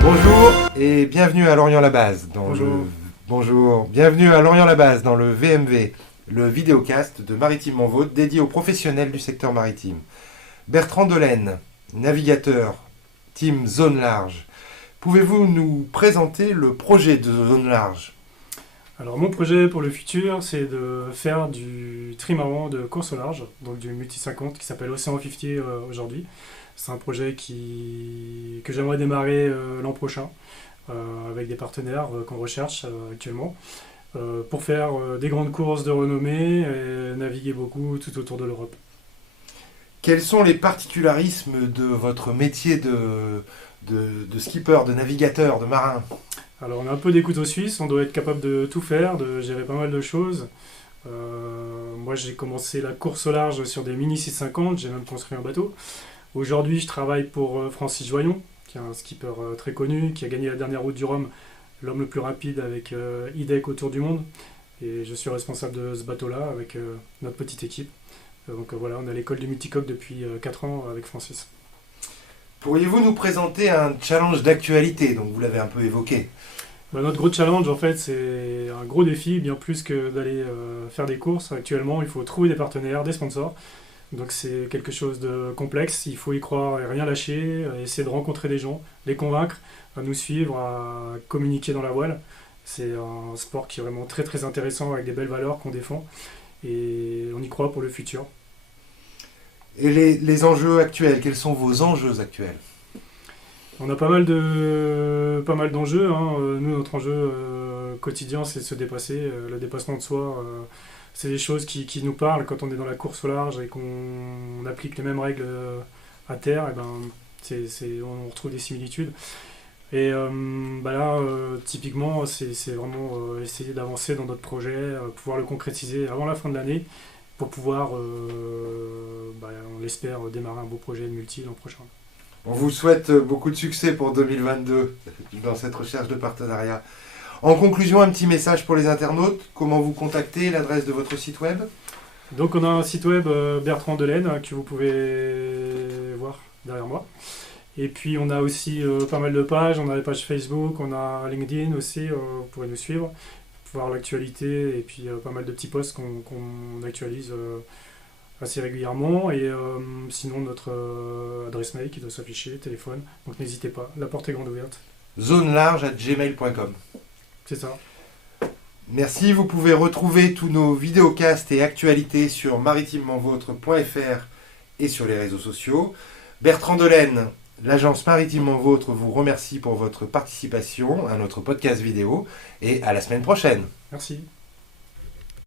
Bonjour et bienvenue à Lorient-la-Base. Bonjour. Bienvenue à Lorient-la-Base dans le VMV, le vidéocast de Maritime Monvaute dédié aux professionnels du secteur maritime. Bertrand Delaine, navigateur, team Zone Large. Pouvez-vous nous présenter le projet de Zone Large ? Alors mon projet pour le futur, c'est de faire du trimaran de course au large, donc du multi 50 qui s'appelle Ocean 50 aujourd'hui. C'est un projet que j'aimerais démarrer l'an prochain avec des partenaires qu'on recherche actuellement pour faire des grandes courses de renommée et naviguer beaucoup tout autour de l'Europe. Quels sont les particularismes de votre métier de skipper, de navigateur, de marin ? Alors on a un peu des couteaux suisses, on doit être capable de tout faire, de gérer pas mal de choses. Moi j'ai commencé la course au large sur des mini 650, j'ai même construit un bateau. Aujourd'hui je travaille pour Francis Joyon, qui est un skipper très connu, qui a gagné la dernière route du Rhum, l'homme le plus rapide avec IDEC autour du monde. Et je suis responsable de ce bateau-là avec notre petite équipe. Donc voilà, on est à l'école du multicoque depuis 4 ans avec Francis. Pourriez-vous nous présenter un challenge d'actualité, donc vous l'avez un peu évoqué ? Notre gros challenge, en fait, c'est un gros défi, bien plus que d'aller faire des courses. Actuellement, il faut trouver des partenaires, des sponsors. Donc c'est quelque chose de complexe, il faut y croire et rien lâcher, essayer de rencontrer des gens, les convaincre, à nous suivre, à communiquer dans la voile. C'est un sport qui est vraiment très très intéressant avec des belles valeurs qu'on défend et on y croit pour le futur. Et les enjeux actuels, quels sont vos enjeux actuels ? On a pas mal d'enjeux. Nous, notre enjeu quotidien, c'est de se dépasser. Le dépassement de soi, c'est des choses qui nous parlent quand on est dans la course au large et qu'on applique les mêmes règles à terre. On retrouve des similitudes. Et là, typiquement, c'est vraiment essayer d'avancer dans notre projet, pouvoir le concrétiser avant la fin de l'année pour pouvoir, on l'espère, démarrer un beau projet de multi l'an prochain. On vous souhaite beaucoup de succès pour 2022 dans cette recherche de partenariat. En conclusion, un petit message pour les internautes. Comment vous contacter, l'adresse de votre site web ? Donc on a un site web Bertrand Delaine que vous pouvez voir derrière moi. Et puis on a aussi pas mal de pages. On a des pages Facebook, on a LinkedIn aussi, vous pourrez nous suivre, voir l'actualité et puis pas mal de petits posts qu'on actualise assez régulièrement. Et sinon notre adresse mail qui doit s'afficher, téléphone. Donc n'hésitez pas, la porte est grande ouverte. zonelarge@gmail.com. C'est ça. Merci, vous pouvez retrouver tous nos vidéocasts et actualités sur maritimementvôtre.fr et sur les réseaux sociaux. Bertrand Delaine, l'agence Maritime Monvôtre vous remercie pour votre participation à notre podcast vidéo et à la semaine prochaine. Merci.